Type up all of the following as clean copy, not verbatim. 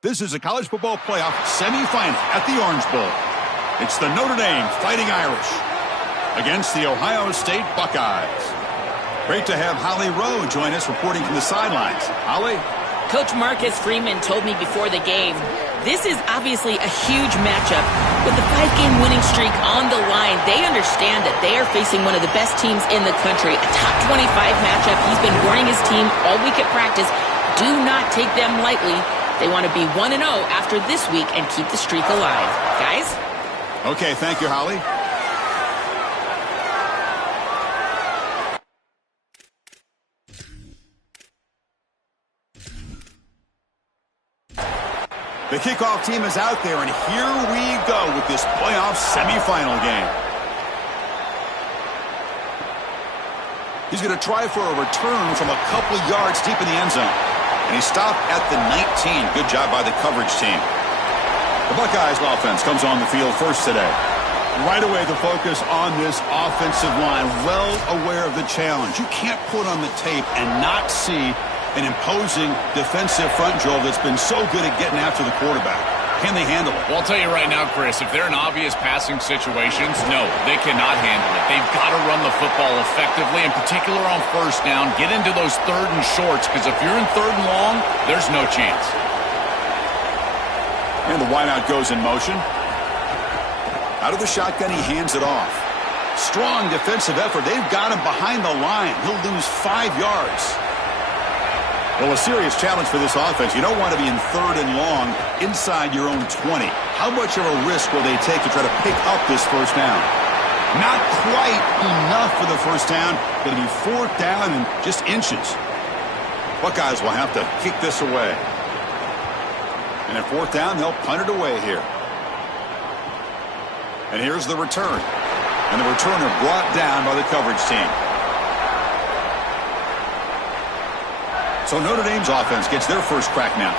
This is a college football playoff semifinal at the Orange Bowl. It's the Notre Dame Fighting Irish against the Ohio State Buckeyes. Great to have Holly Rowe join us reporting from the sidelines. Holly? Coach Marcus Freeman told me before the game, this is obviously a huge matchup. With the 5-game winning streak on the line, they understand that they are facing one of the best teams in the country. A top 25 matchup. He's been warning his team all week at practice. Do not take them lightly. They want to be 1-0 after this week and keep the streak alive. Guys? Okay, thank you, Holly. The kickoff team is out there, and here we go with this playoff semifinal game. He's going to try for a return from a couple yards deep in the end zone. And he stopped at the 19. Good job by the coverage team. The Buckeyes offense comes on the field first today. Right away, the focus on this offensive line. Well aware of the challenge. You can't put on the tape and not see an imposing defensive front, Joel, that's been so good at getting after the quarterback. Can they handle it? Well, I'll tell you right now, Chris, if they're in obvious passing situations, no, they cannot handle it. They've got to run the football effectively, in particular on first down. Get into those third and shorts, because if you're in third and long, there's no chance. And the wideout goes in motion. Out of the shotgun, he hands it off. Strong defensive effort. They've got him behind the line. He'll lose 5 yards. Well, a serious challenge for this offense. You don't want to be in third and long inside your own 20. How much of a risk will they take to try to pick up this first down? Not quite enough for the first down. Going to be fourth down and just inches. Buckeyes will have to kick this away. And at fourth down, they'll punt it away here. And here's the return. And the returner brought down by the coverage team. So Notre Dame's offense gets their first crack now.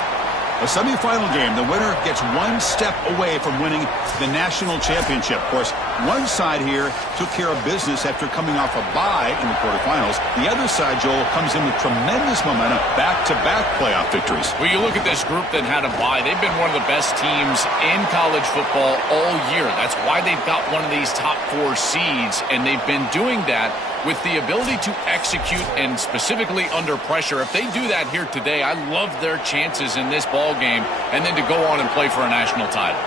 A semifinal game, the winner gets one step away from winning the national championship. Of course, one side here took care of business after coming off a bye in the quarterfinals. The other side, Joel, comes in with tremendous momentum, back-to-back playoff victories. Well, you look at this group that had a bye. They've been one of the best teams in college football all year. That's why they've got one of these top 4 seeds, and they've been doing that with the ability to execute and specifically under pressure. If they do that here today, I love their chances in this ball game and then to go on and play for a national title.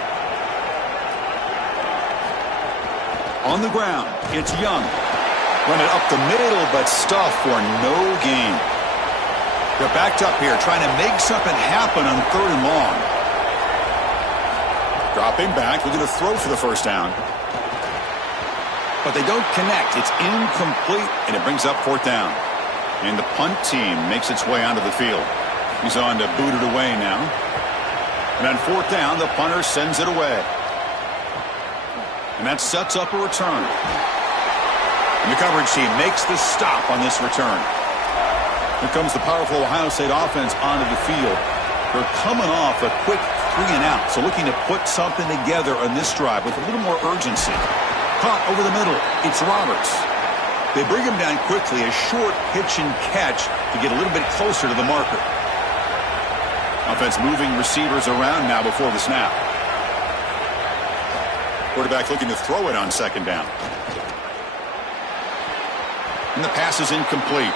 On the ground, it's Young. Run it up the middle, but stuffed for no gain. They're backed up here, trying to make something happen on third and long. Dropping back, looking to throw for the first down. But they don't connect. It's incomplete, and it brings up fourth down. And the punt team makes its way onto the field. He's on to boot it away now. And on fourth down, the punter sends it away. And that sets up a return. And the coverage team makes the stop on this return. Here comes the powerful Ohio State offense onto the field. They're coming off a quick 3 and out, so looking to put something together on this drive with a little more urgency. Caught over the middle. It's Roberts. They bring him down quickly. A short pitch and catch to get a little bit closer to the marker. Offense moving receivers around now before the snap. Quarterback looking to throw it on second down. And the pass is incomplete.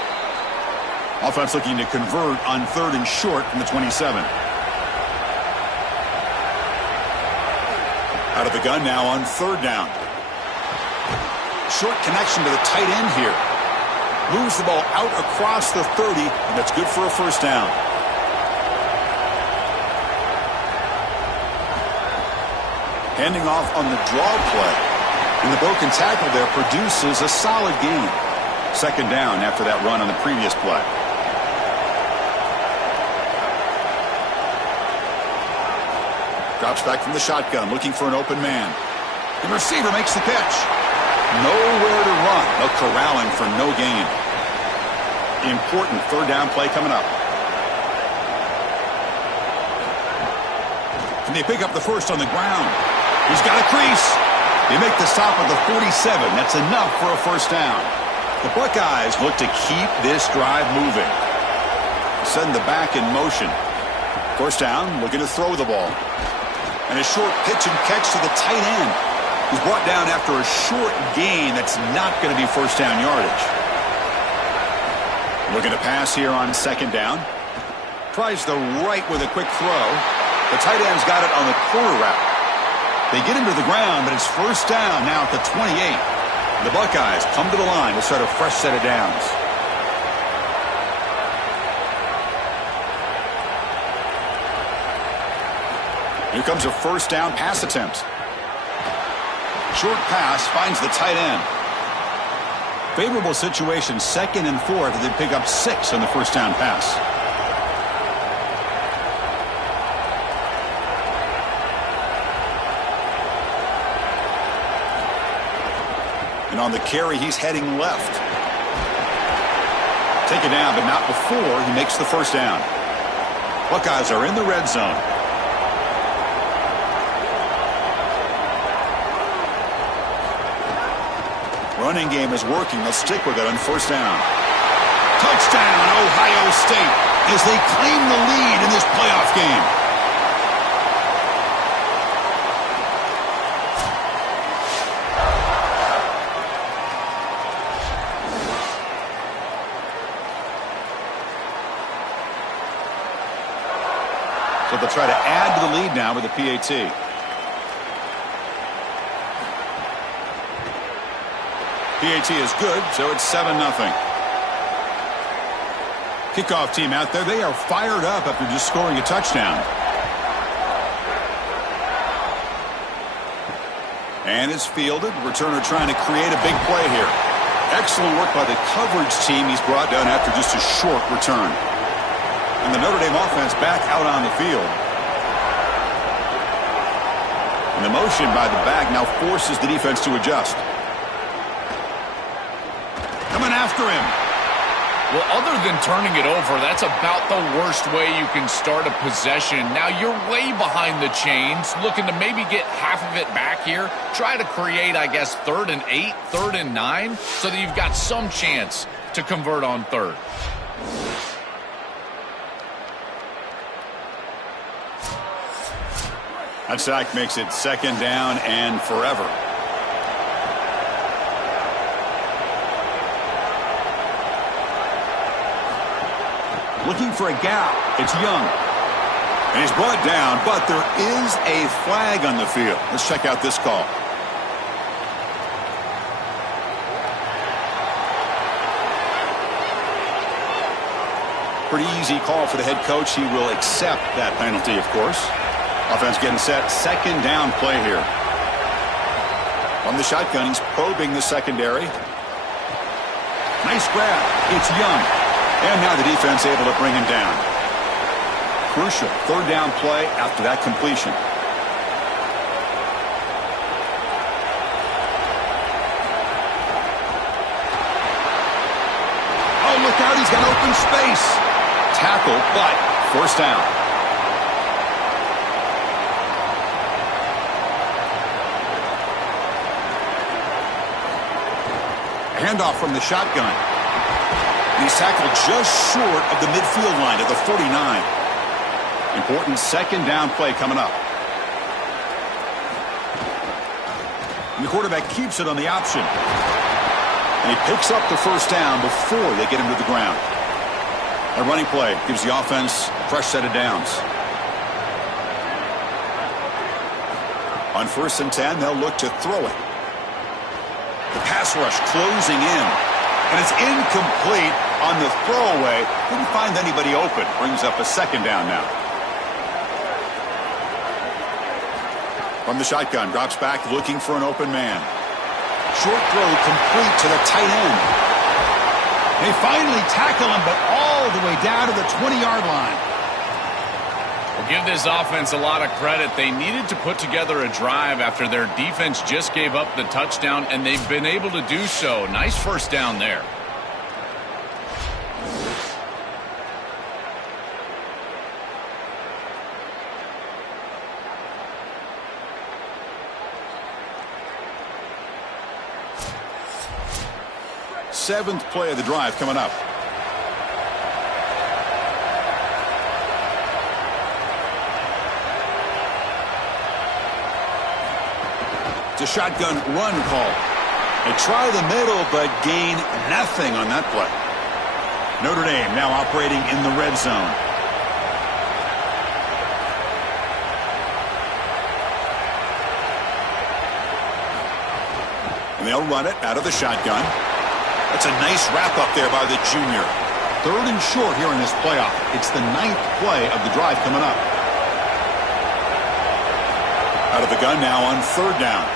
Offense looking to convert on third and short from the 27. Out of the gun now on third down. Short connection to the tight end here. Moves the ball out across the 30, and that's good for a first down. Handing off on the draw play. And the broken tackle there produces a solid gain. Second down after that run on the previous play. Drops back from the shotgun, looking for an open man. The receiver makes the catch. Nowhere to run. No corralling for no gain. Important third down play coming up. And they pick up the first on the ground. He's got a crease. They make the stop at the 47. That's enough for a first down. The Buckeyes look to keep this drive moving. Send the back in motion. First down, looking to throw the ball. And a short pitch and catch to the tight end. He's brought down after a short gain. That's not going to be first down yardage. Looking to pass here on second down. Tries the right with a quick throw. The tight end's got it on the corner route. They get him to the ground, but it's first down now at the 28. The Buckeyes come to the line to start a fresh set of downs. Here comes a first down pass attempt. Short pass finds the tight end. Favorable situation, 2nd and 4 after they pick up 6 on the first down pass. And on the carry, he's heading left. Take it down, but not before he makes the first down. Buckeyes are in the red zone. Running game is working. Let's stick with it on first down. Touchdown, Ohio State, as they claim the lead in this playoff game. So they'll try to add to the lead now with a PAT. PAT is good, so it's 7-0. Kickoff team out there, they are fired up after just scoring a touchdown. And it's fielded. Returner trying to create a big play here. Excellent work by the coverage team he's brought down after just a short return. And the Notre Dame offense back out on the field. And the motion by the back now forces the defense to adjust. Coming after him. Well, other than turning it over, that's about the worst way you can start a possession. Now you're way behind the chains, looking to maybe get half of it back here. Try to create, I guess, 3rd and 8, 3rd and 9, so that you've got some chance to convert on 3rd. That sack makes it 2nd down and forever. Looking for a gap. It's Young. And he's brought down, but there is a flag on the field. Let's check out this call. Pretty easy call for the head coach. He will accept that penalty, of course. Offense getting set. 2nd down play here. From the shotgun, he's probing the secondary. Nice grab. It's Young. And now the defense able to bring him down. Crucial 3rd down play after that completion. Oh, look out. He's got open space. Tackle, but first down. Handoff from the shotgun. He's tackled just short of the midfield line at the 49. Important 2nd down play coming up. And the quarterback keeps it on the option. And he picks up the first down before they get him to the ground. A running play gives the offense a fresh set of downs. On 1st and 10, they'll look to throw it. The pass rush closing in. And it's incomplete on the throwaway. Didn't find anybody open. Brings up a 2nd down now. From the shotgun, drops back looking for an open man. Short throw complete to the tight end. They finally tackle him, but all the way down to the 20-yard line. Well, give this offense a lot of credit. They needed to put together a drive after their defense just gave up the touchdown, and they've been able to do so. Nice first down there. Seventh play of the drive coming up. It's a shotgun run call. They try the middle, but gain nothing on that play. Notre Dame now operating in the red zone. And they'll run it out of the shotgun. That's a nice wrap up there by the junior. 3rd and short here in this playoff. It's the 9th play of the drive coming up. Out of the gun now on 3rd down.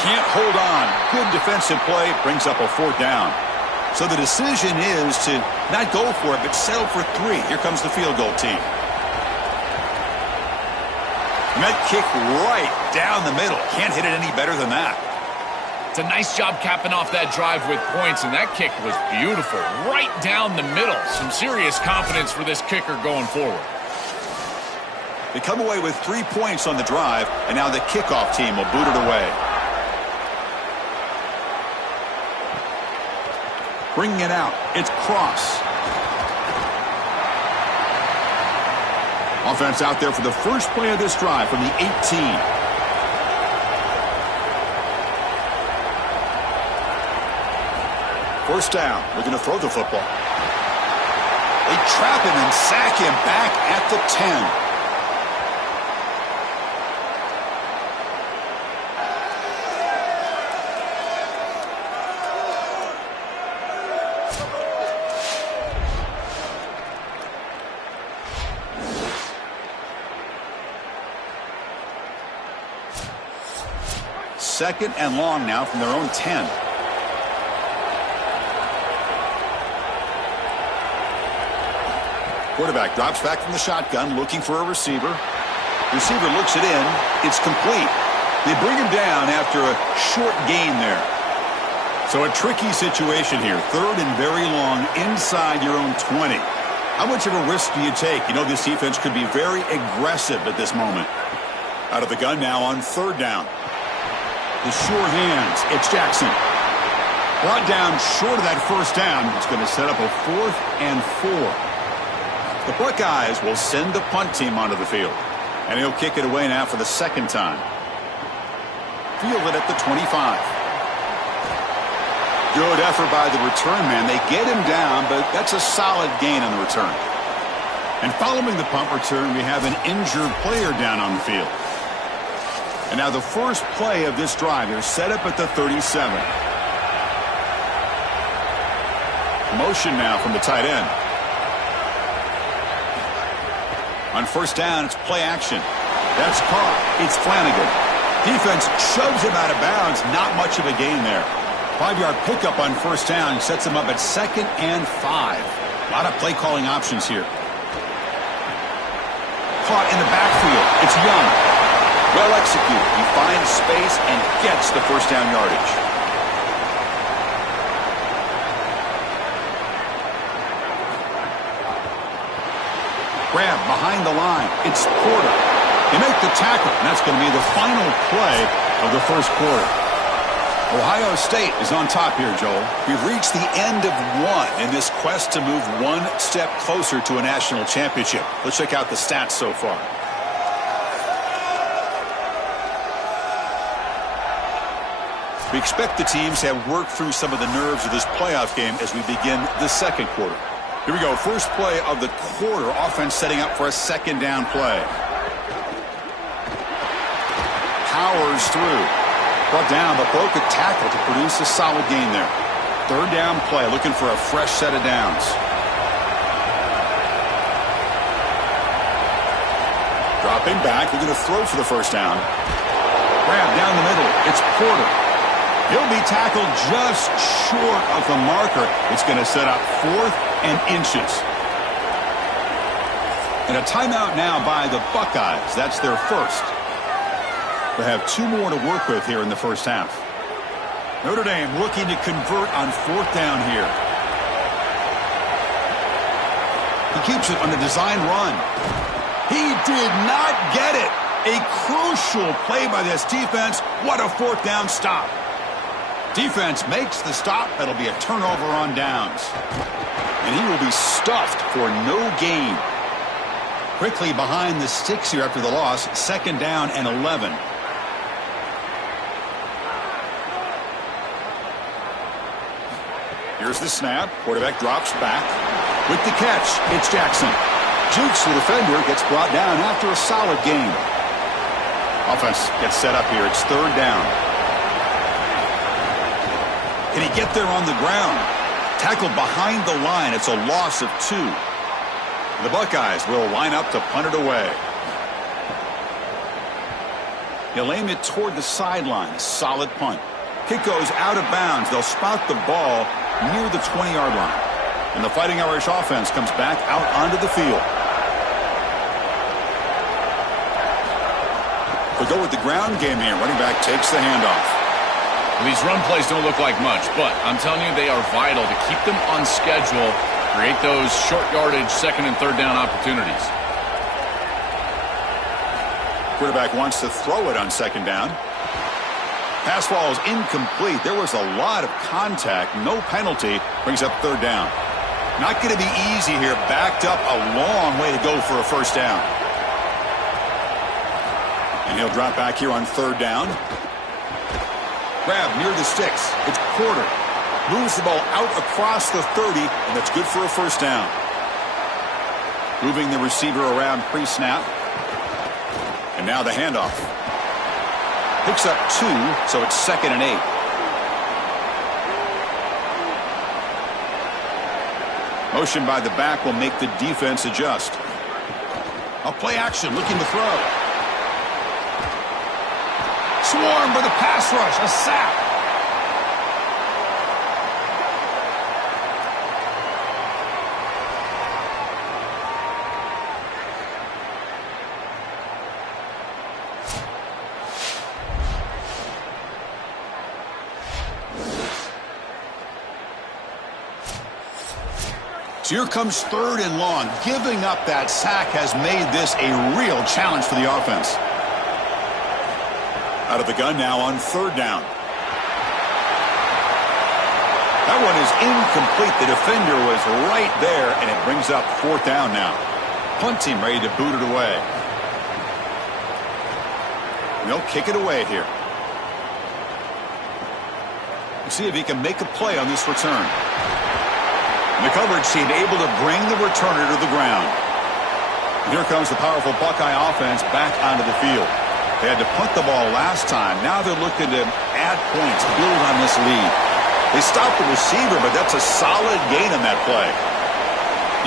Can't hold on. Good defensive play. Brings up a 4th down. So the decision is to not go for it, but settle for 3. Here comes the field goal team. And that kick right down the middle. Can't hit it any better than that. It's a nice job capping off that drive with points, and that kick was beautiful. Right down the middle. Some serious confidence for this kicker going forward. They come away with 3 points on the drive, and now the kickoff team will boot it away. Bringing it out. It's Cross. Offense out there for the first play of this drive from the 18. First down. Looking to throw the football. They trap him and sack him back at the 10. Second and long now from their own 10. Quarterback drops back from the shotgun, looking for a receiver. Receiver looks it in. It's complete. They bring him down after a short gain there. So a tricky situation here. 3rd and very long inside your own 20. How much of a risk do you take? You know this defense could be very aggressive at this moment. Out of the gun now on 3rd down. The sure hands. It's Jackson. Brought down short of that first down. It's going to set up a 4th and 4. The Buckeyes will send the punt team onto the field. And he'll kick it away now for the 2nd time. Fielded at the 25. Good effort by the return man. They get him down, but that's a solid gain on the return. And following the punt return, we have an injured player down on the field. And now the first play of this drive is set up at the 37. Motion now from the tight end. On first down, it's play action. That's caught. It's Flanagan. Defense shoves him out of bounds. Not much of a gain there. 5-yard pickup on first down sets him up at 2nd and 5. A lot of play calling options here. Caught in the backfield. It's Young. Well executed. He finds space and gets the first down yardage. Grab behind the line. It's Porter. They make the tackle, and that's going to be the final play of the first quarter. Ohio State is on top here, Joel. We've reached the end of one in this quest to move one step closer to a national championship. Let's check out the stats so far. We expect the teams to have worked through some of the nerves of this playoff game as we begin the 2nd quarter. Here we go. First play of the quarter. Offense setting up for a 2nd down play. Powers through. Brought down, but broke a tackle to produce a solid gain there. 3rd down play. Looking for a fresh set of downs. Dropping back. Looking to throw for the first down. Grab down the middle. It's Porter. He'll be tackled just short of the marker. It's going to set up 4th and inches. And a timeout now by the Buckeyes. That's their first. They have 2 more to work with here in the first half. Notre Dame looking to convert on 4th down here. He keeps it on the design run. He did not get it. A crucial play by this defense. What a 4th down stop. Defense makes the stop. That'll be a turnover on downs. And he will be stuffed for no gain. Quickly behind the sticks here after the loss. 2nd down and 11. Here's the snap. Quarterback drops back. With the catch, it's Jackson. Jukes the defender, gets brought down after a solid game. Offense gets set up here. It's 3rd down. Can he get there on the ground? Tackled behind the line. It's a loss of 2. The Buckeyes will line up to punt it away. He'll aim it toward the sideline. Solid punt. Kick goes out of bounds. They'll spot the ball near the 20-yard line. And the Fighting Irish offense comes back out onto the field. We'll go with the ground game here. Running back takes the handoff. Well, these run plays don't look like much, but I'm telling you they are vital to keep them on schedule, create those short yardage 2nd and 3rd down opportunities. Quarterback wants to throw it on 2nd down. Pass ball is incomplete. There was a lot of contact. No penalty. Brings up 3rd down. Not going to be easy here. Backed up a long way to go for a 1st down. And he'll drop back here on 3rd down. Grab near the sticks. It's Porter. Moves the ball out across the 30, and that's good for a 1st down. Moving the receiver around pre-snap. And now the handoff. Picks up 2, so it's 2nd and 8. Motion by the back will make the defense adjust. A play action, looking to throw. Swarm for the pass rush, a sack. Here comes 3rd and long. Giving up that sack has made this a real challenge for the offense. Out of the gun now on 3rd down. That one is incomplete. The defender was right there, and it brings up 4th down now. Punt team ready to boot it away. They'll kick it away here. We'll see if he can make a play on this return. The coverage team able to bring the returner to the ground. And here comes the powerful Buckeye offense back onto the field. They had to punt the ball last time. Now they're looking to add points, build on this lead. They stopped the receiver, but that's a solid gain on that play.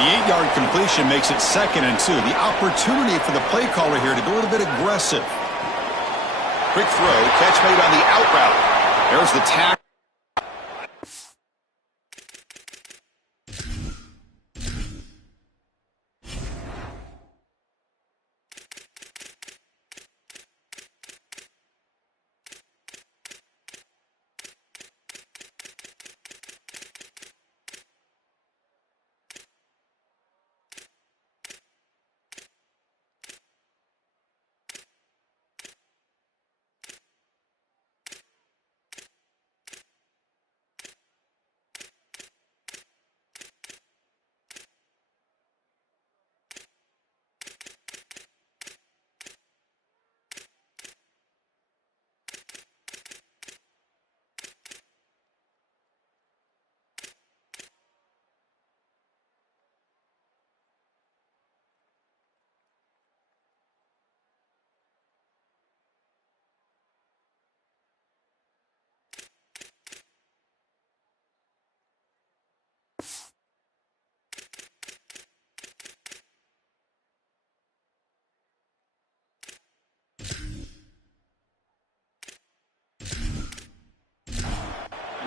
The 8-yard completion makes it 2nd and 2. The opportunity for the play caller here to go a little bit aggressive. Quick throw, catch made on the out route. There's the tackle.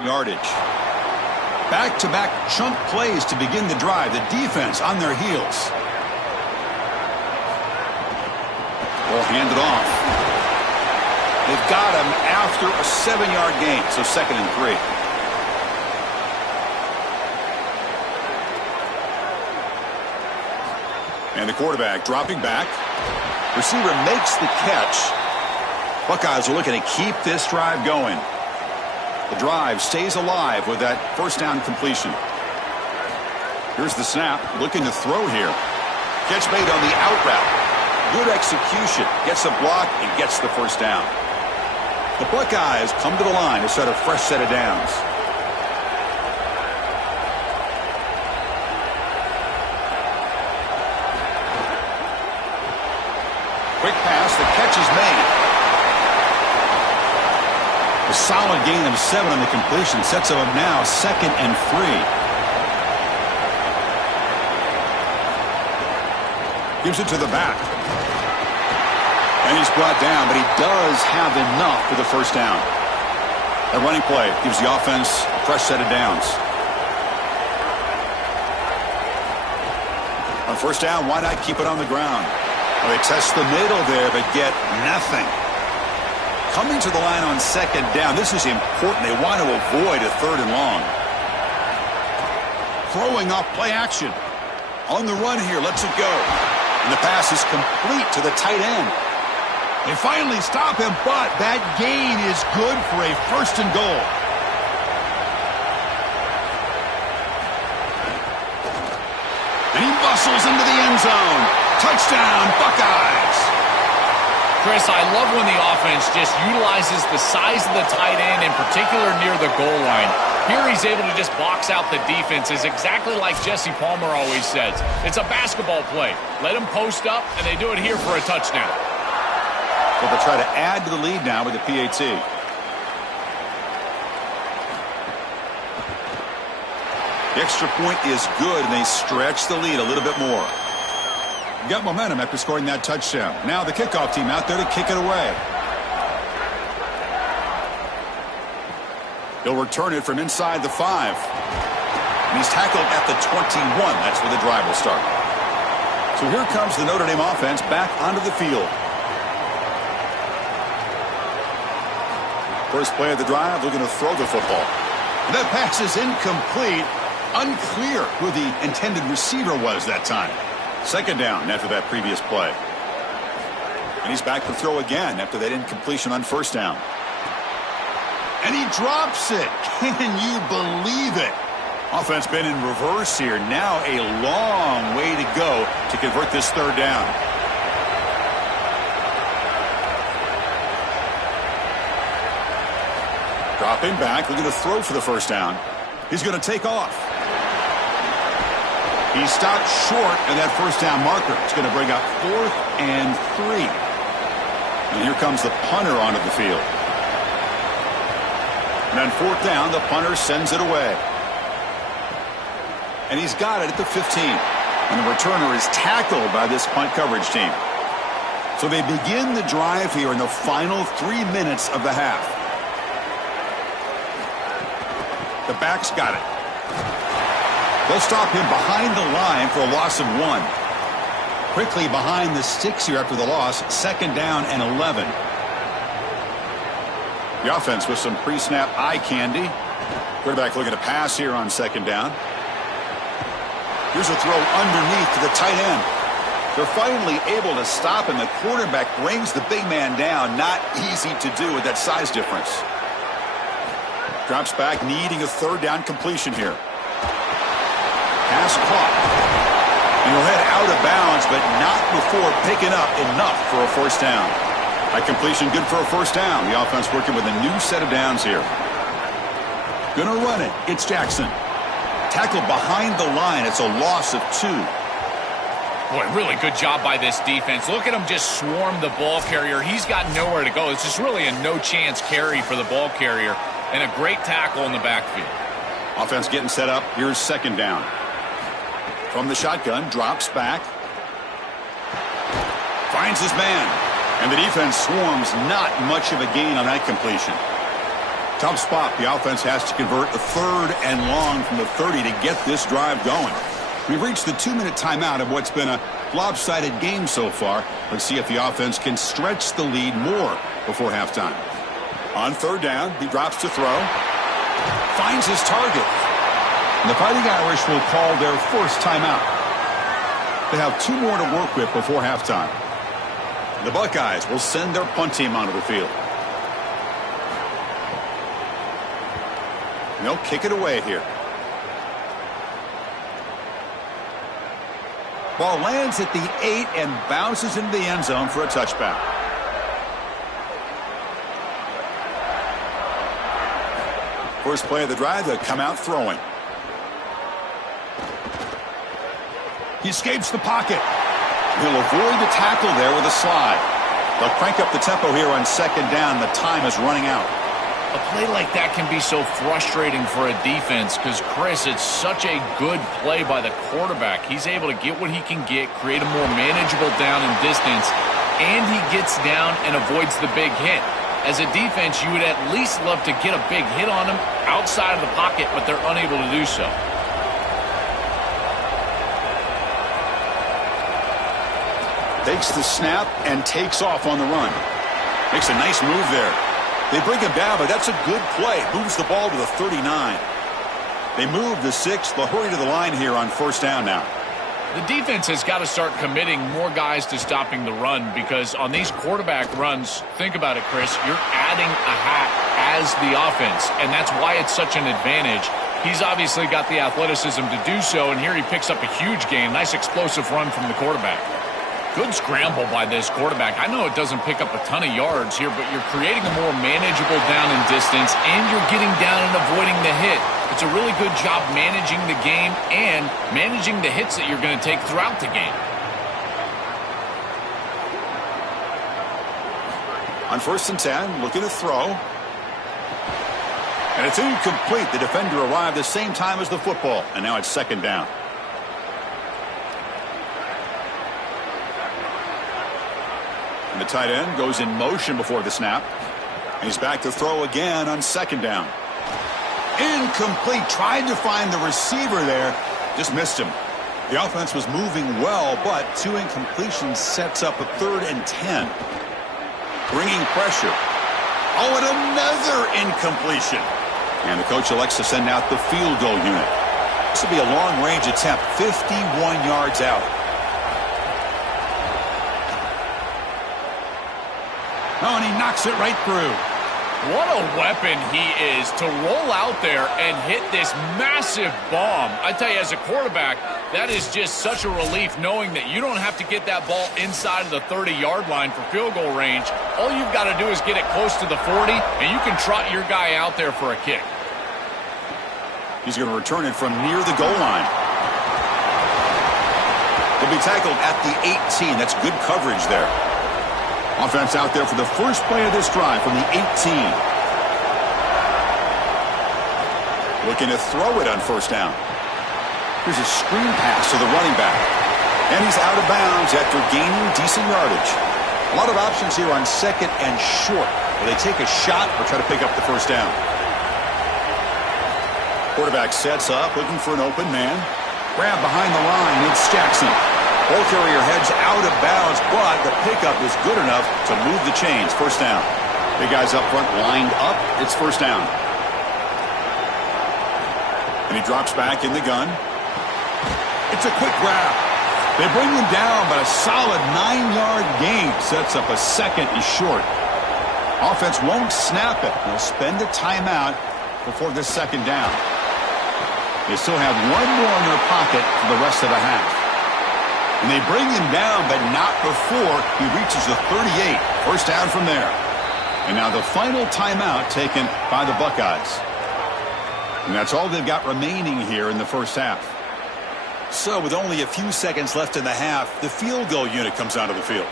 Yardage. Back-to-back chunk plays to begin the drive. The defense on their heels. Will hand it off. They've got him after a 7-yard gain, so 2nd and 3. And the quarterback dropping back. Receiver makes the catch. Buckeyes are looking to keep this drive going. The drive stays alive with that 1st down completion. Here's the snap, looking to throw here. Catch made on the out route. Good execution. Gets a block and gets the first down. The Buckeyes come to the line to set a fresh set of downs. Quick pass. The catch is made. A solid gain of 7 on the completion sets him up now 2nd and 3. Gives it to the back. And he's brought down, but he does have enough for the first down. A running play gives the offense a fresh set of downs. On first down, why not keep it on the ground? Well, they test the middle there, but get nothing. Coming to the line on 2nd down. This is important. They want to avoid a 3rd and long. Throwing off play action. On the run here. Lets it go. And the pass is complete to the tight end. They finally stop him, but that gain is good for a 1st and goal. And he muscles into the end zone. Touchdown, Buckeyes. Chris, I love when the offense just utilizes the size of the tight end, in particular near the goal line. Here he's able to just box out the defenses, exactly like Jesse Palmer always says. It's a basketball play. Let them post up, and they do it here for a touchdown. Well, they'll try to add to the lead now with the PAT. The extra point is good, and they stretch the lead a little bit more. Got momentum after scoring that touchdown. Now the kickoff team out there to kick it away. He'll return it from inside the 5. And he's tackled at the 21. That's where the drive will start. So here comes the Notre Dame offense back onto the field. First play of the drive, they're going to throw the football. And that pass is incomplete. Unclear who the intended receiver was that time. 2nd down after that previous play. And he's back to throw again after that incompletion on 1st down. And he drops it. Can you believe it? Offense been in reverse here. Now a long way to go to convert this 3rd down. Dropping back, looking to throw for the first down. He's going to take off. He stopped short of that first down marker. It's going to bring up 4th and 3. And here comes the punter onto the field. And on 4th down, the punter sends it away. And he's got it at the 15. And the returner is tackled by this punt coverage team. So they begin the drive here in the final 3 minutes of the half. The back's got it. They'll stop him behind the line for a loss of 1. Quickly behind the sticks here after the loss. 2nd down and 11. The offense with some pre-snap eye candy. Quarterback looking to pass here on 2nd down. Here's a throw underneath to the tight end. They're finally able to stop him. The quarterback brings the big man down. Not easy to do with that size difference. Drops back, needing a 3rd down completion here. Pass caught. And he'll head out of bounds, but not before picking up enough for a 1st down. That completion good for a 1st down. The offense working with a new set of downs here. Gonna run it. It's Jackson. Tackled behind the line. It's a loss of 2. Boy, really good job by this defense. Look at him just swarm the ball carrier. He's got nowhere to go. It's just really a no-chance carry for the ball carrier. And a great tackle in the backfield. Offense getting set up. Here's 2nd down. From the shotgun, drops back. Finds his man. And the defense swarms. Not much of a gain on that completion. Tough spot. The offense has to convert a 3rd and long from the 30 to get this drive going. We've reached the 2-minute timeout of what's been a lopsided game so far. Let's see if the offense can stretch the lead more before halftime. On 3rd down, he drops to throw. Finds his target. And the Fighting Irish will call their first timeout. They have 2 more to work with before halftime. The Buckeyes will send their punt team onto the field. And they'll kick it away here. Ball lands at the 8 and bounces into the end zone for a touchback. First play of the drive, they come out throwing. He escapes the pocket. He'll avoid the tackle there with a slide. They'll crank up the tempo here on second down. The time is running out. A play like that can be so frustrating for a defense because, Chris, it's such a good play by the quarterback. He's able to get what he can get, create a more manageable down and distance, and he gets down and avoids the big hit. As a defense, you would at least love to get a big hit on him outside of the pocket, but they're unable to do so. Takes the snap and takes off on the run. Makes a nice move there. They bring him down, but that's a good play. Moves the ball to the 39. They move the 6. They'll hurry to the line here on first down now. The defense has got to start committing more guys to stopping the run because on these quarterback runs, think about it, Chris, you're adding a hat as the offense, and that's why it's such an advantage. He's obviously got the athleticism to do so, and here he picks up a huge gain. Nice explosive run from the quarterback. Good scramble by this quarterback. I know it doesn't pick up a ton of yards here, but you're creating a more manageable down and distance, and you're getting down and avoiding the hit. It's a really good job managing the game and managing the hits that you're going to take throughout the game. On first and 10, looking to throw. And it's incomplete. The defender arrived the same time as the football, and now it's second down. And the tight end goes in motion before the snap. And he's back to throw again on second down. Incomplete. Tried to find the receiver there. Just missed him. The offense was moving well, but 2 incompletions sets up a 3rd and 10. Bringing pressure. Oh, and another incompletion. And the coach elects to send out the field goal unit. This will be a long-range attempt. 51 yards out. Oh, and he knocks it right through. What a weapon he is to roll out there and hit this massive bomb. I tell you, as a quarterback, that is just such a relief knowing that you don't have to get that ball inside of the 30-yard line for field goal range. All you've got to do is get it close to the 40, and you can trot your guy out there for a kick. He's going to return it from near the goal line. He'll be tackled at the 18. That's good coverage there. Offense out there for the first play of this drive from the 18. Looking to throw it on first down. Here's a screen pass to the running back. And he's out of bounds after gaining decent yardage. A lot of options here on second and short. Will they take a shot or try to pick up the first down? Quarterback sets up, looking for an open man. Grab behind the line. It's Jackson. Ball carrier heads out of bounds, but the pickup is good enough to move the chains. First down. Big guys up front lined up. It's first down. And he drops back in the gun. It's a quick grab. They bring him down, but a solid 9-yard gain sets up a second and short. Offense won't snap it. They'll spend a timeout before this second down. They still have one more in their pocket for the rest of the half. And they bring him down, but not before he reaches the 38. First down from there. And now the final timeout taken by the Buckeyes. And that's all they've got remaining here in the first half. So with only a few seconds left in the half, the field goal unit comes out of the field.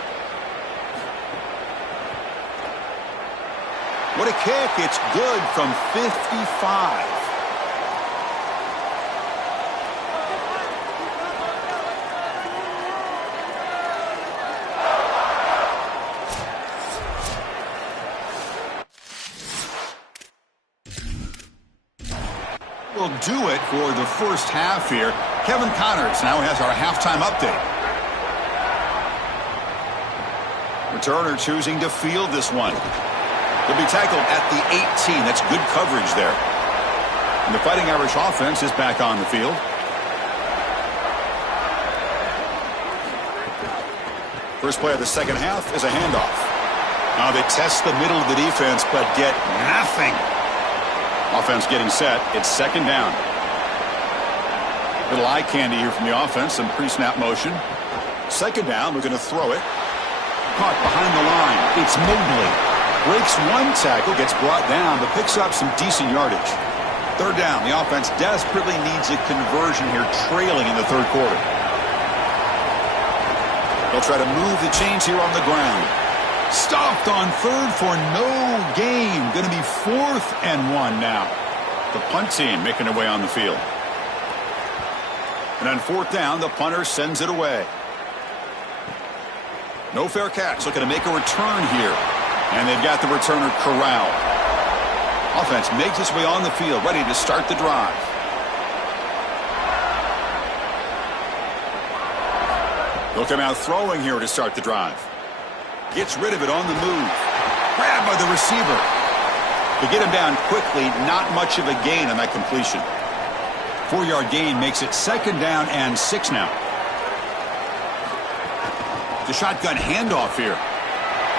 What a kick. It's good from 55. We'll do it for the first half here. Kevin Connors now has our halftime update. Returner choosing to field this one. He'll be tackled at the 18. That's good coverage there. And the Fighting Irish offense is back on the field. First play of the second half is a handoff. Now they test the middle of the defense, but get nothing. Offense getting set. It's second down. Little eye candy here from the offense. Some pre-snap motion. Second down. We're going to throw it. Caught behind the line. It's Mobley. Breaks one tackle. Gets brought down, but picks up some decent yardage. Third down. The offense desperately needs a conversion here, trailing in the third quarter. They'll try to move the chains here on the ground. Stopped on third for no gain. Going to be 4th and 1 now. The punt team making their way on the field. And on 4th down, the punter sends it away. No fair catch. Looking to make a return here. And they've got the returner corralled. Offense makes its way on the field, ready to start the drive. They'll come out throwing here to start the drive. Gets rid of it on the move. Grabbed by the receiver. To get him down quickly, not much of a gain on that completion. 4-yard gain makes it 2nd down and 6 now. The shotgun handoff here.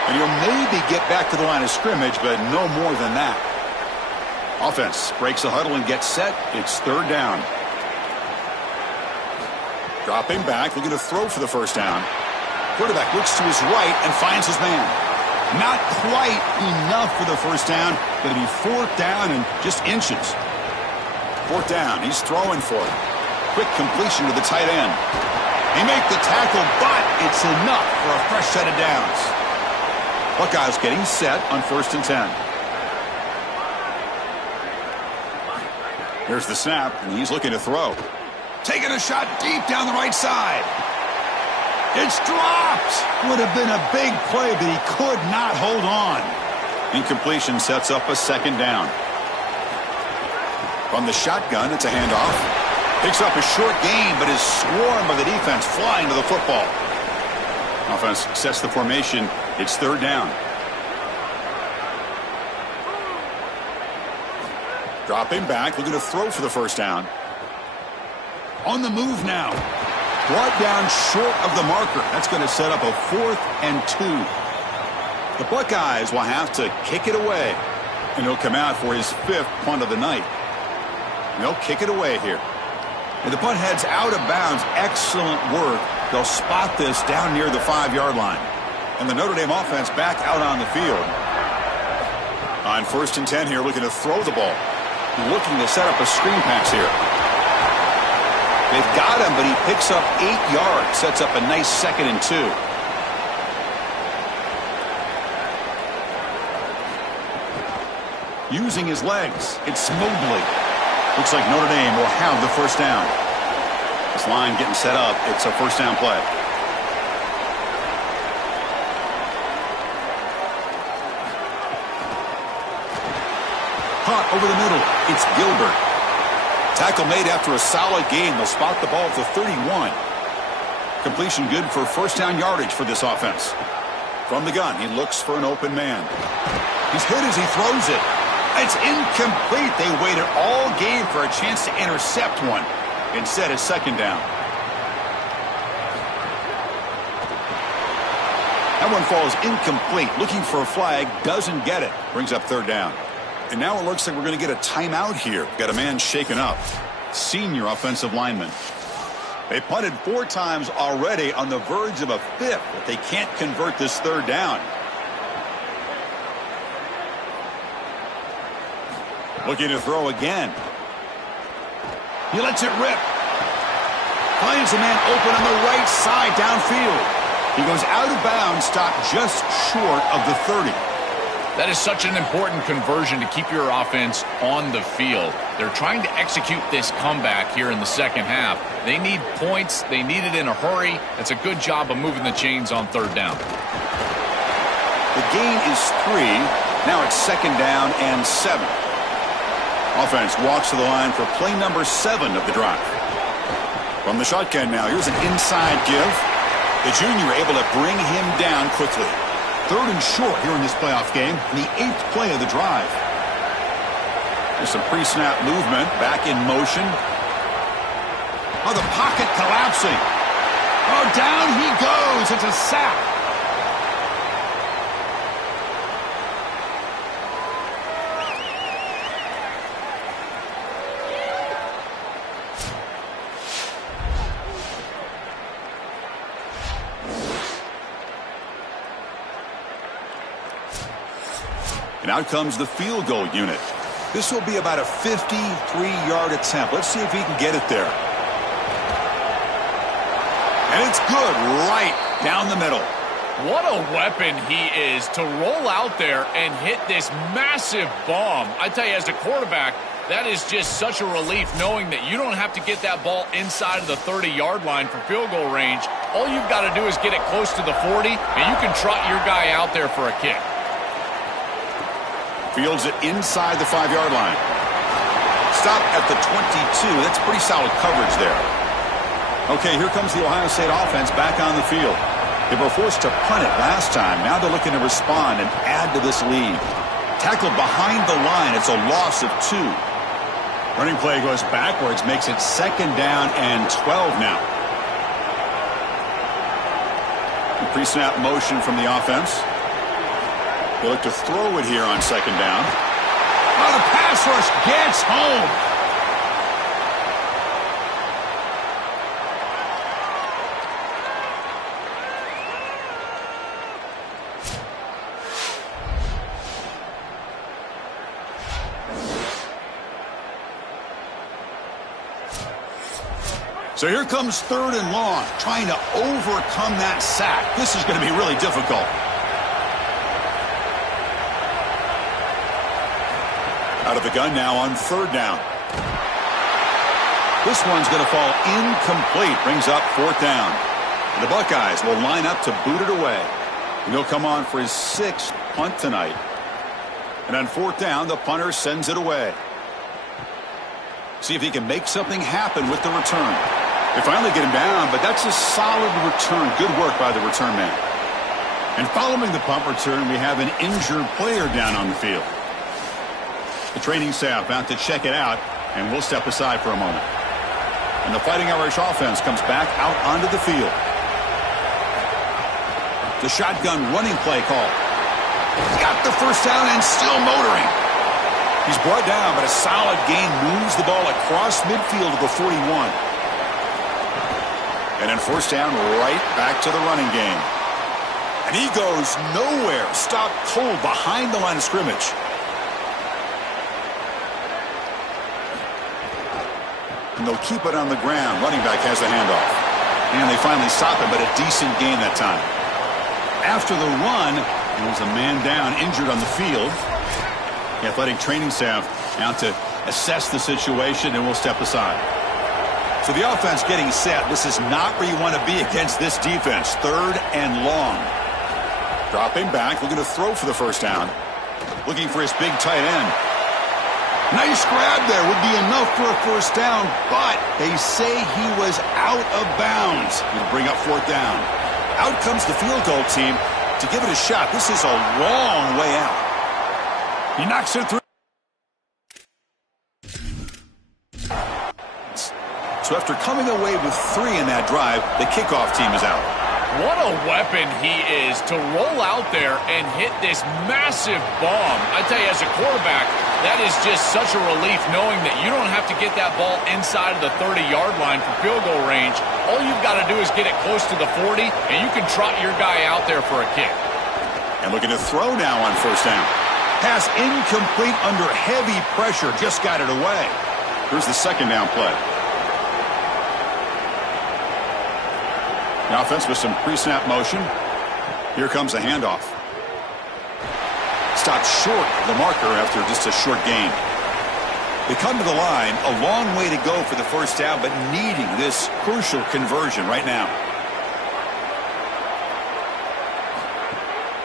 And he'll maybe get back to the line of scrimmage, but no more than that. Offense breaks the huddle and gets set. It's 3rd down. Dropping back, looking to throw for the first down. Quarterback looks to his right and finds his man. Not quite enough for the first down. Going to be 4th down and just inches. 4th down, he's throwing for it. Quick completion to the tight end. He makes the tackle, but it's enough for a fresh set of downs. Buckeyes getting set on 1st and 10. Here's the snap, and he's looking to throw. Taking a shot deep down the right side. It's dropped. Would have been a big play, but he could not hold on. Incompletion sets up a 2nd down. From the shotgun, it's a handoff. Picks up a short gain, but is swarmed by the defense flying to the football. Offense sets the formation. It's 3rd down. Dropping back, looking to throw for the first down. On the move now. Brought down short of the marker. That's going to set up a 4th and 2. The Buckeyes will have to kick it away. And he'll come out for his 5th punt of the night. And they'll kick it away here. And the punt heads out of bounds. Excellent work. They'll spot this down near the 5-yard line. And the Notre Dame offense back out on the field. On 1st and 10 here, looking to throw the ball. Looking to set up a screen pass here. They've got him, but he picks up 8 yards. Sets up a nice 2nd and 2. Using his legs, it's Mobley. Looks like Notre Dame will have the first down. This line getting set up. It's a first down play. Caught over the middle. It's Gilbert. Tackle made after a solid gain. They'll spot the ball at the 31. Completion good for first down yardage for this offense. From the gun, he looks for an open man. He's hit as he throws it. It's incomplete. They waited all game for a chance to intercept one. Instead, it's 2nd down. That one falls incomplete. Looking for a flag. Doesn't get it. Brings up 3rd down. And now it looks like we're going to get a timeout here. Got a man shaken up. Senior offensive lineman. They punted 4 times already, on the verge of a 5th, but they can't convert this 3rd down. Looking to throw again. He lets it rip. Finds a man open on the right side downfield. He goes out of bounds, stopped just short of the 30. That is such an important conversion to keep your offense on the field. They're trying to execute this comeback here in the second half. They need points. They need it in a hurry. That's a good job of moving the chains on 3rd down. The gain is 3. Now it's 2nd down and 7. Offense walks to the line for play number 7 of the drive. From the shotgun now, here's an inside give. The junior able to bring him down quickly. 3rd and short here in this playoff game, the 8th play of the drive. There's some pre-snap movement, back in motion. Oh, the pocket collapsing. Oh, down he goes. It's a sack. And out comes the field goal unit. This will be about a 53-yard attempt. Let's see if he can get it there. And it's good right down the middle. What a weapon he is to roll out there and hit this massive bomb. I tell you, as a quarterback, that is just such a relief knowing that you don't have to get that ball inside of the 30-yard line for field goal range. All you've got to do is get it close to the 40, and you can trot your guy out there for a kick. Fields it inside the 5-yard line. Stop at the 22. That's pretty solid coverage there. Okay, here comes the Ohio State offense back on the field. They were forced to punt it last time. Now they're looking to respond and add to this lead. Tackled behind the line. It's a loss of 2. Running play goes backwards, makes it 2nd down and 12 now. Pre-snap motion from the offense. They look to throw it here on 2nd down. Oh, the pass rush gets home. So here comes 3rd and long, trying to overcome that sack. This is going to be really difficult. Out of the gun now on 3rd down. This one's going to fall incomplete. Brings up 4th down. And the Buckeyes will line up to boot it away. And he'll come on for his 6th punt tonight. And on 4th down, the punter sends it away. See if he can make something happen with the return. They finally get him down, but that's a solid return. Good work by the return man. And following the punt return, we have an injured player down on the field. The training staff out to check it out, and we'll step aside for a moment. And the Fighting Irish offense comes back out onto the field. The shotgun running play call. He's got the first down and still motoring. He's brought down, but a solid gain moves the ball across midfield to the 41. And then 1st down, right back to the running game. And he goes nowhere. Stopped cold behind the line of scrimmage. And they'll keep it on the ground. Running back has the handoff. And they finally stop it, but a decent gain that time. After the run, there was a man down, injured on the field. The athletic training staff out to assess the situation, and we'll step aside. So the offense getting set. This is not where you want to be against this defense. 3rd and long. Dropping back, looking to throw for the 1st down. Looking for his big tight end. Nice grab there. Would be enough for a 1st down, but they say he was out of bounds. It'll bring up 4th down. Out comes the field goal team to give it a shot. This is a long way out. He knocks it through. So after coming away with 3 in that drive, the kickoff team is out. What a weapon he is to roll out there and hit this massive bomb. I tell you, as a quarterback, that is just such a relief knowing that you don't have to get that ball inside of the 30-yard line for field goal range. All you've got to do is get it close to the 40, and you can trot your guy out there for a kick. And looking to throw now on 1st down. Pass incomplete under heavy pressure. Just got it away. Here's the 2nd down play. The offense with some pre-snap motion. Here comes a handoff. Stopped short of the marker after just a short gain. They come to the line, a long way to go for the 1st down, but needing this crucial conversion right now.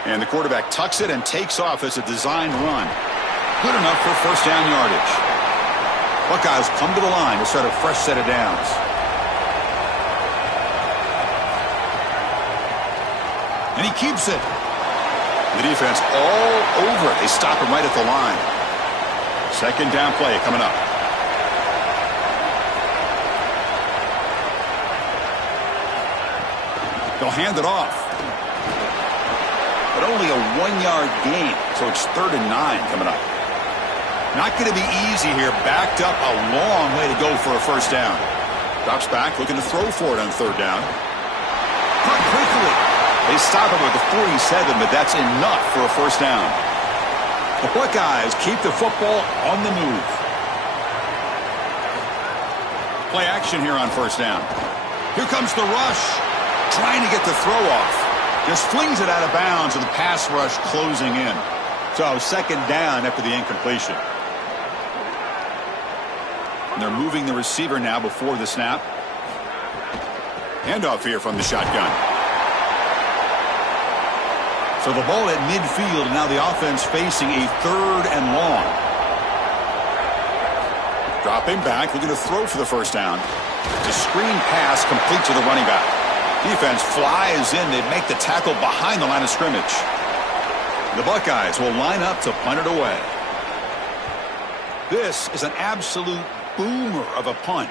And the quarterback tucks it and takes off as a designed run. Good enough for 1st down yardage. Buckeyes come to the line to start a fresh set of downs. And he keeps it. The defense all over it. They stop him right at the line. 2nd down play coming up. They'll hand it off. But only a 1-yard gain, so it's 3rd and 9 coming up. Not going to be easy here. Backed up a long way to go for a 1st down. Drops back, looking to throw for it on 3rd down. Cut quickly. They stop him with the 47, but that's enough for a 1st down. The Buckeyes keep the football on the move. Play action here on first down. Here comes the rush. Trying to get the throw off. Just flings it out of bounds and the pass rush closing in. So second down after the incompletion. And they're moving the receiver now before the snap. Handoff here from the shotgun. So the ball at midfield, and now the offense facing a third and long. Dropping back, looking to throw for the first down. The screen pass complete to the running back. Defense flies in. They make the tackle behind the line of scrimmage. The Buckeyes will line up to punt it away. This is an absolute boomer of a punt.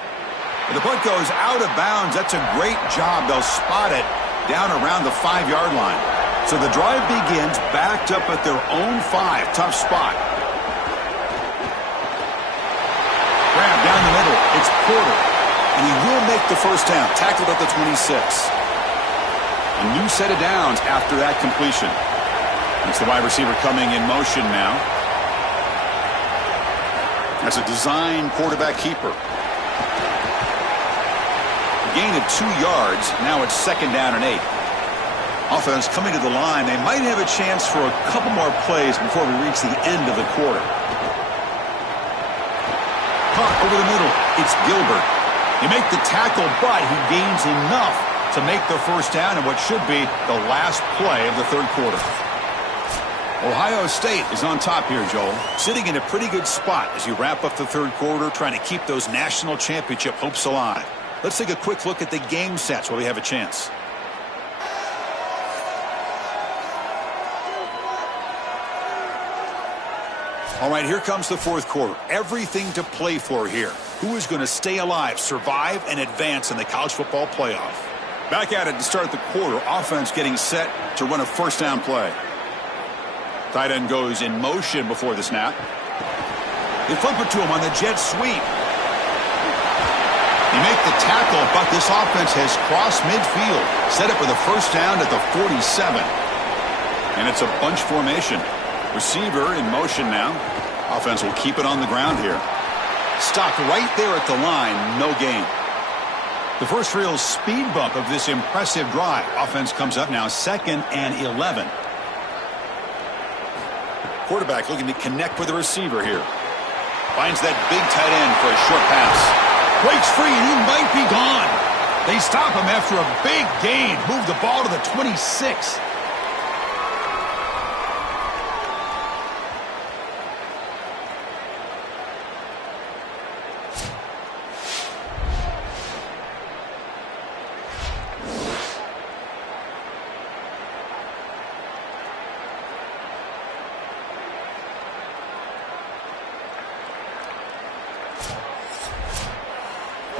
And the punt goes out of bounds. That's a great job. They'll spot it down around the 5-yard line. So the drive begins backed up at their own 5. Tough spot. Grab down the middle. It's Porter. And he will make the first down. Tackled at the 26. A new set of downs after that completion. It's the wide receiver coming in motion now. That's a design quarterback keeper. A gain of 2 yards. Now it's second down and 8. Offense coming to the line. They might have a chance for a couple more plays before we reach the end of the quarter. Caught over the middle. It's Gilbert. You make the tackle, but he gains enough to make the first down in what should be the last play of the third quarter. Ohio State is on top here, Joel. Sitting in a pretty good spot as you wrap up the third quarter, trying to keep those national championship hopes alive. Let's take a quick look at the game sets while we have a chance. All right, here comes the fourth quarter. Everything to play for here. Who is going to stay alive, survive, and advance in the college football playoff? Back at it to start the quarter. Offense getting set to run a first down play. Tight end goes in motion before the snap. They flip it to him on the jet sweep. They make the tackle, but this offense has crossed midfield. Set up with a first down at the 47. And it's a bunch formation. Receiver in motion now. Offense will keep it on the ground here. Stopped right there at the line. No gain. The first real speed bump of this impressive drive. Offense comes up now second and 11. Quarterback looking to connect with the receiver here. Finds that big tight end for a short pass. Breaks free and he might be gone. They stop him after a big gain. Move the ball to the 26.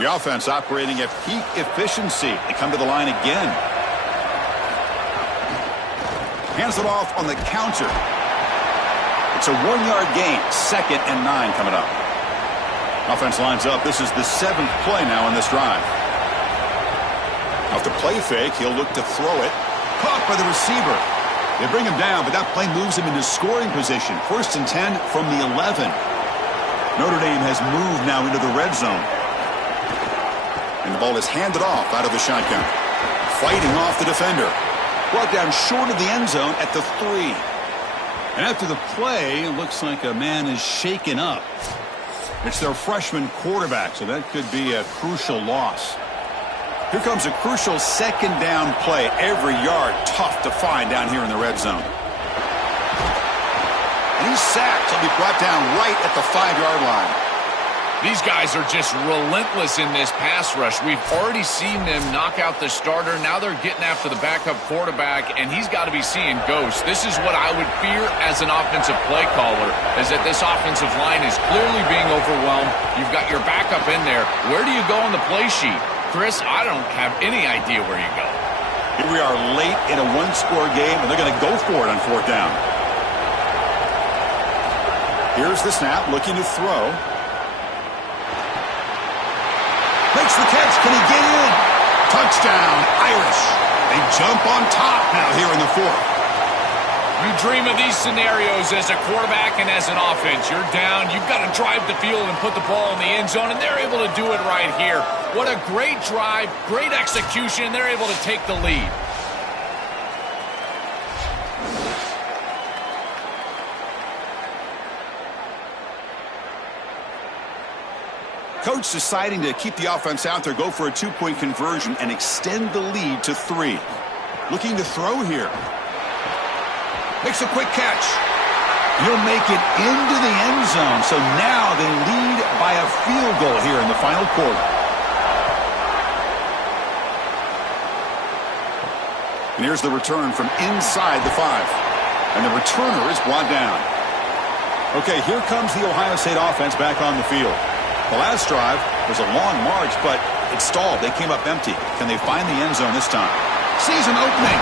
The offense operating at peak efficiency. They come to the line again. Hands it off on the counter. It's a 1-yard gain. Second and 9 coming up. Offense lines up. This is the 7th play now on this drive. Off the play fake, he'll look to throw it. Caught by the receiver. They bring him down, but that play moves him into scoring position. First and 10 from the 11. Notre Dame has moved now into the red zone. And the ball is handed off out of the shotgun. Fighting off the defender. Brought down short of the end zone at the 3. And after the play, it looks like a man is shaken up. It's their freshman quarterback, so that could be a crucial loss. Here comes a crucial second down play. Every yard tough to find down here in the red zone. And he's sacked. He'll be brought down right at the 5-yard line. These guys are just relentless in this pass rush. We've already seen them knock out the starter. Now they're getting after the backup quarterback, and he's got to be seeing ghosts. This is what I would fear as an offensive play caller, is that this offensive line is clearly being overwhelmed. You've got your backup in there. Where do you go on the play sheet? Chris, I don't have any idea where you go. Here we are late in a one-score game, and they're going to go for it on fourth down. Here's the snap, looking to throw. Makes the catch. Can he get in? Touchdown, Irish. They jump on top now here in the fourth. You dream of these scenarios as a quarterback and as an offense. You're down, you've got to drive the field and put the ball in the end zone, and they're able to do it right here. What a great drive, great execution. They're able to take the lead. Coach deciding to keep the offense out there, go for a two-point conversion, and extend the lead to 3. Looking to throw here. Makes a quick catch. He'll make it into the end zone. So now they lead by a field goal here in the final quarter. And here's the return from inside the 5. And the returner is brought down. Okay, here comes the Ohio State offense back on the field. The last drive was a long march, but it stalled. They came up empty. Can they find the end zone this time? Sees an opening.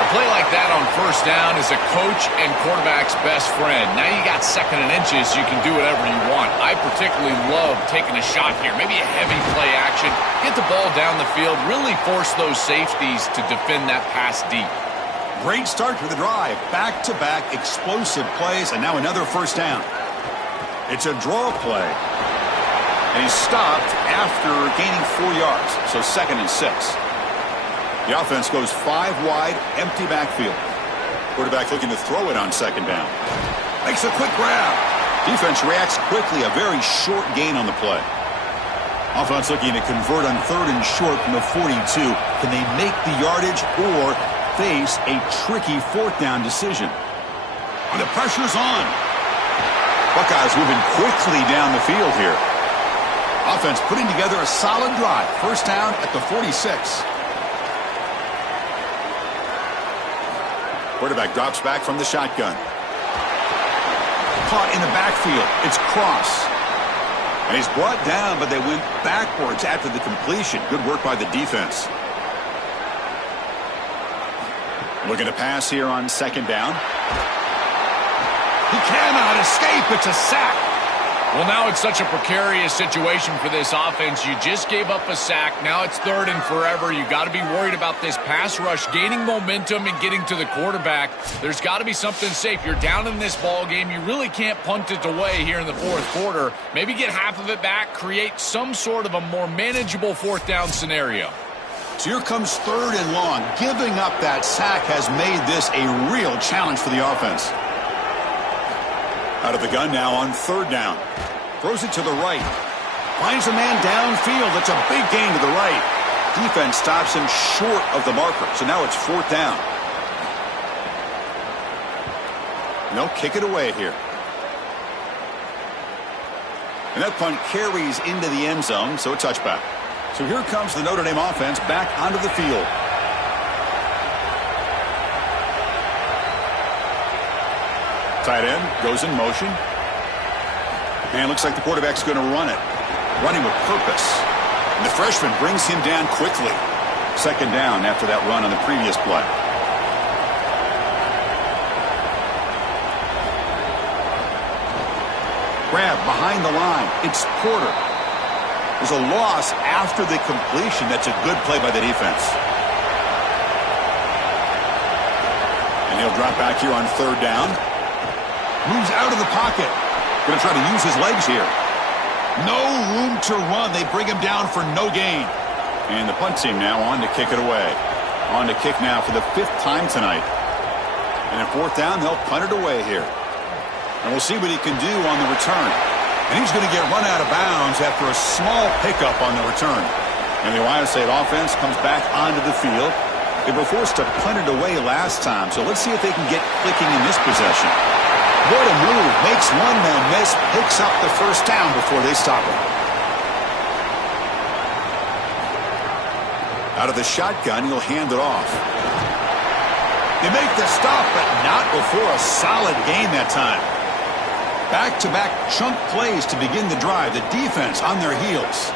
A play like that on first down is a coach and quarterback's best friend. Now you got 2nd and inches. You can do whatever you want. I particularly love taking a shot here. Maybe a heavy play action. Get the ball down the field. Really force those safeties to defend that pass deep. Great start to the drive. Back-to-back explosive plays, and now another first down. It's a draw play. And he's stopped after gaining 4 yards. So 2nd and 6. The offense goes 5 wide, empty backfield. Quarterback looking to throw it on 2nd down. Makes a quick grab. Defense reacts quickly. A very short gain on the play. Offense looking to convert on 3rd and short from the 42. Can they make the yardage or face a tricky 4th down decision? And the pressure's on. Buckeyes moving quickly down the field here. Offense putting together a solid drive. First down at the 46. Quarterback drops back from the shotgun. Caught in the backfield. It's Cross. And he's brought down, but they went backwards after the completion. Good work by the defense. Looking to pass here on 2nd down. He cannot escape. It's a sack. Well, now it's such a precarious situation for this offense. You just gave up a sack. Now it's 3rd and forever. You got to be worried about this pass rush gaining momentum and getting to the quarterback. There's got to be something safe. You're down in this ball game. You really can't punt it away here in the 4th quarter. Maybe get half of it back, create some sort of a more manageable 4th down scenario. So here comes 3rd and long. Giving up that sack has made this a real challenge for the offense. Out of the gun now on 3rd down. Throws it to the right. Finds a man downfield. It's a big gain to the right. Defense stops him short of the marker. So now it's 4th down. And they'll kick it away here. And that punt carries into the end zone, so a touchback. So here comes the Notre Dame offense back onto the field. Tight end goes in motion. And looks like the quarterback's going to run it. Running with purpose. And the freshman brings him down quickly. 2nd down after that run on the previous play. Grab behind the line. It's Porter. There's a loss after the completion. That's a good play by the defense. And he'll drop back here on 3rd down. Moves out of the pocket. Going to try to use his legs here. No room to run. They bring him down for no gain. And the punt team now on to kick it away. On to kick now for the 5th time tonight. And at 4th down, they'll punt it away here. And we'll see what he can do on the return. And he's going to get run out of bounds after a small pickup on the return. And the Ohio State offense comes back onto the field. They were forced to punt it away last time. So let's see if they can get clicking in this possession. What a move. Makes one man miss. Picks up the first down before they stop him. Out of the shotgun, he'll hand it off. They make the stop, but not before a solid gain that time. Back-to-back chunk plays to begin the drive. The defense on their heels.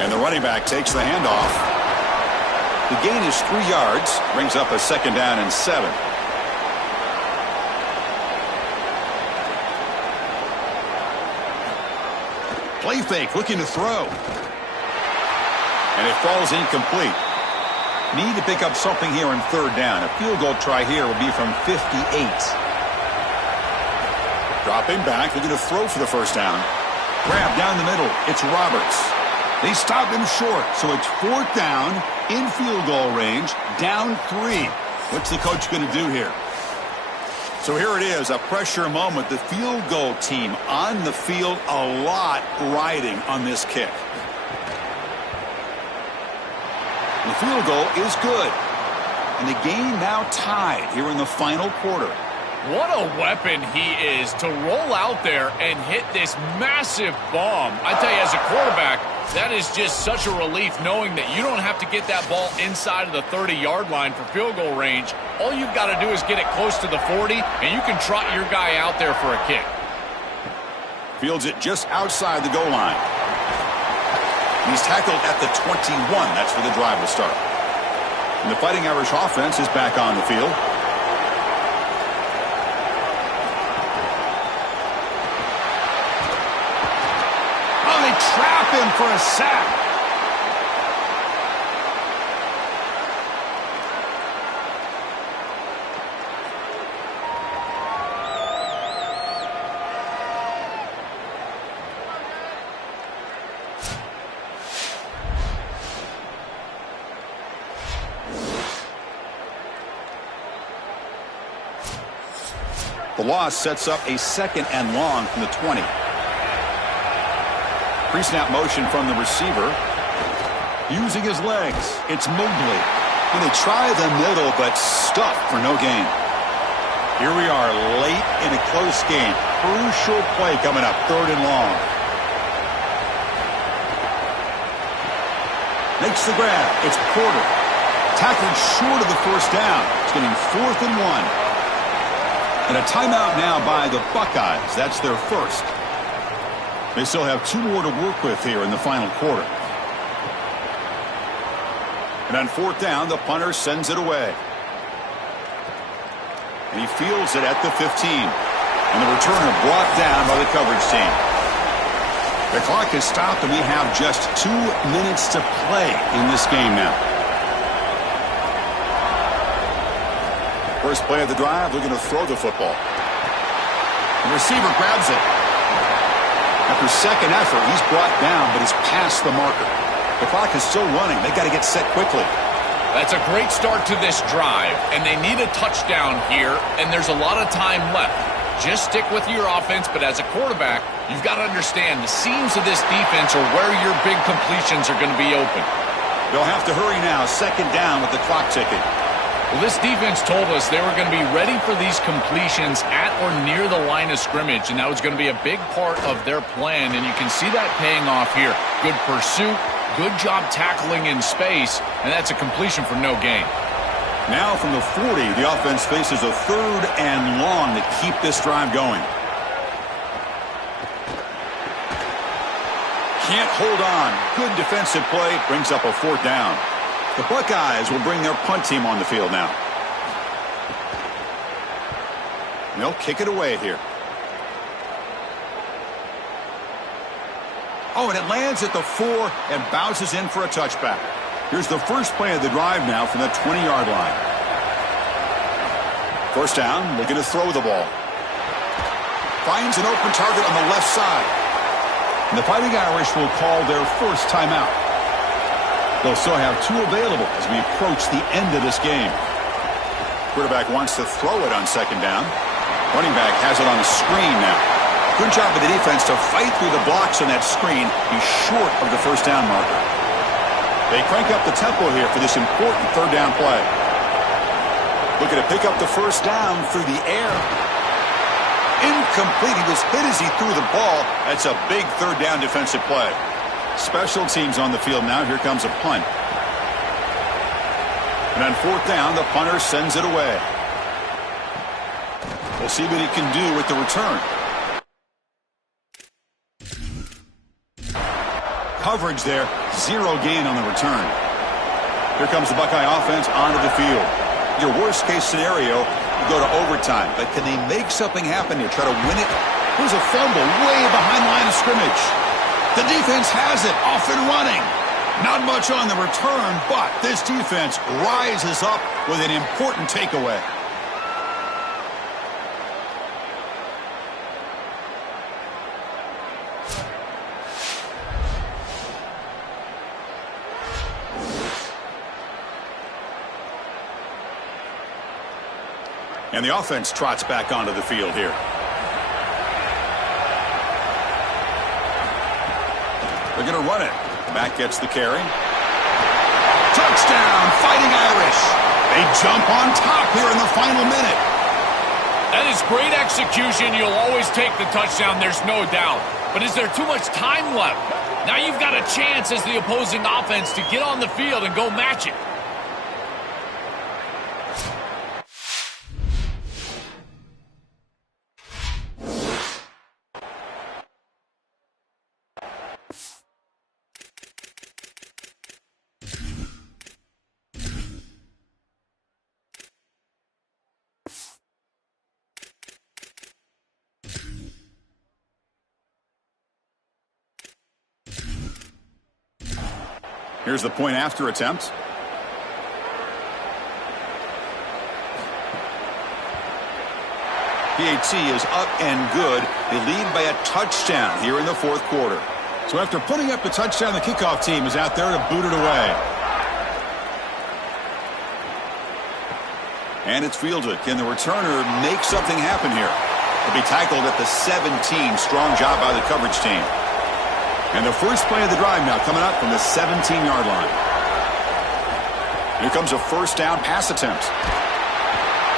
And the running back takes the handoff. The gain is 3 yards. Brings up a 2nd down and 7. Play fake, looking to throw. And it falls incomplete. Need to pick up something here on third down. A field goal try here will be from 58. Dropping back, looking to throw for the first down. Grab down the middle. It's Roberts. They stop him short, so it's fourth down, in field goal range, down 3. What's the coach going to do here? So here it is, a pressure moment. The field goal team on the field, a lot riding on this kick. The field goal is good. And the game now tied here in the final quarter. What a weapon he is to roll out there and hit this massive bomb. I tell you, as a quarterback, that is just such a relief knowing that you don't have to get that ball inside of the 30-yard line for field goal range. All you've got to do is get it close to the 40, and you can trot your guy out there for a kick. Fields it just outside the goal line. He's tackled at the 21. That's where the drive will start. And the Fighting Irish offense is back on the field. Oh, they trap him for a sack. The loss sets up a second and long from the 20. Pre-snap motion from the receiver. Using his legs. It's Mobley. And they try the middle, but stuffed for no gain. Here we are late in a close game. Crucial play coming up, third and long. Makes the grab. It's Porter. Tackled short of the first down. It's getting 4th and 1. And a timeout now by the Buckeyes. That's their first. They still have 2 more to work with here in the final quarter. And on 4th down, the punter sends it away. And he fields it at the 15. And the returner brought down by the coverage team. The clock is stopped, and we have just 2 minutes to play in this game now. First play of the drive, looking to throw the football. The receiver grabs it. After second effort, he's brought down, but he's past the marker. The clock is still running. They've got to get set quickly. That's a great start to this drive, and they need a touchdown here, and there's a lot of time left. Just stick with your offense, but as a quarterback, you've got to understand the seams of this defense are where your big completions are going to be open. They'll have to hurry now. Second down with the clock ticking. Well, this defense told us they were going to be ready for these completions at or near the line of scrimmage, and that was going to be a big part of their plan, and you can see that paying off here. Good pursuit, good job tackling in space, and that's a completion for no gain. Now from the 40, the offense faces a 3rd and long to keep this drive going. Can't hold on. Good defensive play. Brings up a 4th down. The Buckeyes will bring their punt team on the field now. They'll kick it away here. Oh, and it lands at the 4 and bounces in for a touchback. Here's the first play of the drive now from the 20-yard line. First down, looking to throw the ball. Finds an open target on the left side. And the Fighting Irish will call their first timeout. They'll still have 2 available as we approach the end of this game. Quarterback wants to throw it on second down. Running back has it on the screen now. Good job of the defense to fight through the blocks on that screen. He's short of the first down marker. They crank up the tempo here for this important third down play. Looking to pick up the first down through the air. Incomplete. He was hit as he threw the ball. That's a big third down defensive play. Special teams on the field now. Here comes a punt. And on 4th down, the punter sends it away. We'll see what he can do with the return. Coverage there. 0 gain on the return. Here comes the Buckeye offense onto the field. Your worst case scenario, you go to overtime. But can they make something happen here? Try to win it? Here's a fumble way behind line of scrimmage. The defense has it, off and running. Not much on the return, but this defense rises up with an important takeaway. And the offense trots back onto the field here. They're going to run it. Back gets the carry. Touchdown, Fighting Irish. They jump on top here in the final minute. That is great execution. You'll always take the touchdown, there's no doubt. But is there too much time left? Now you've got a chance as the opposing offense to get on the field and go match it. Here's the point after attempt. PAT is up and good. They lead by a touchdown here in the fourth quarter. So after putting up the touchdown, the kickoff team is out there to boot it away. And it's fielded. Can the returner make something happen here? He'll be tackled at the 17. Strong job by the coverage team. And the first play of the drive now coming up from the 17-yard line. Here comes a first down pass attempt.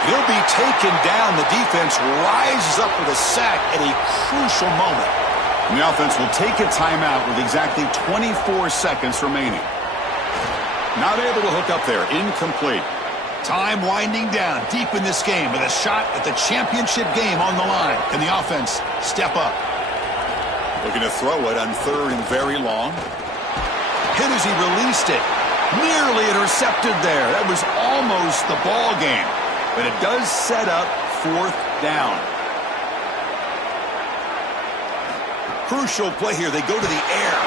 He'll be taken down. The defense rises up with a sack at a crucial moment. And the offense will take a timeout with exactly 24 seconds remaining. Not able to hook up there. Incomplete. Time winding down deep in this game with a shot at the championship game on the line. Can the offense step up? Looking to throw it on third and very long. Hit as he released it. Nearly intercepted there. That was almost the ball game. But it does set up fourth down. Crucial play here. They go to the air.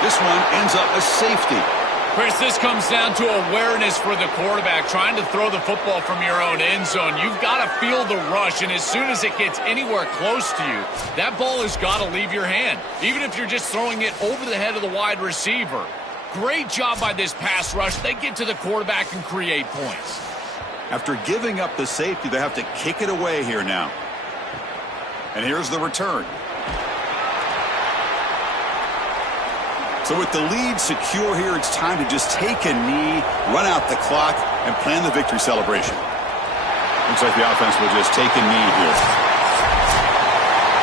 This one ends up a safety. Chris, this comes down to awareness for the quarterback, trying to throw the football from your own end zone. You've got to feel the rush, and as soon as it gets anywhere close to you, that ball has got to leave your hand, even if you're just throwing it over the head of the wide receiver. Great job by this pass rush. They get to the quarterback and create points. After giving up the safety, they have to kick it away here now. And here's the return. So with the lead secure here, it's time to just take a knee, run out the clock, and plan the victory celebration. Looks like the offense will just take a knee here.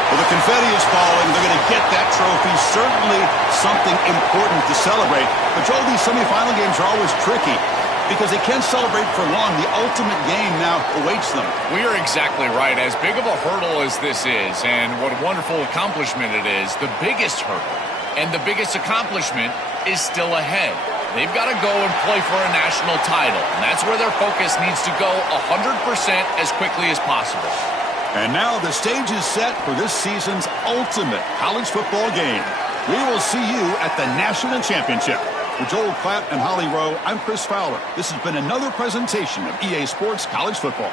Well, the confetti is falling. They're going to get that trophy. Certainly something important to celebrate. But, Joel, these semifinal games are always tricky because they can't celebrate for long. The ultimate game now awaits them. We are exactly right. As big of a hurdle as this is, and what a wonderful accomplishment it is, the biggest hurdle and the biggest accomplishment is still ahead. They've got to go and play for a national title, and that's where their focus needs to go 100% as quickly as possible. And now the stage is set for this season's ultimate college football game. We will see you at the national championship. For Joel Klatt and Holly Rowe, I'm Chris Fowler. This has been another presentation of EA Sports College Football.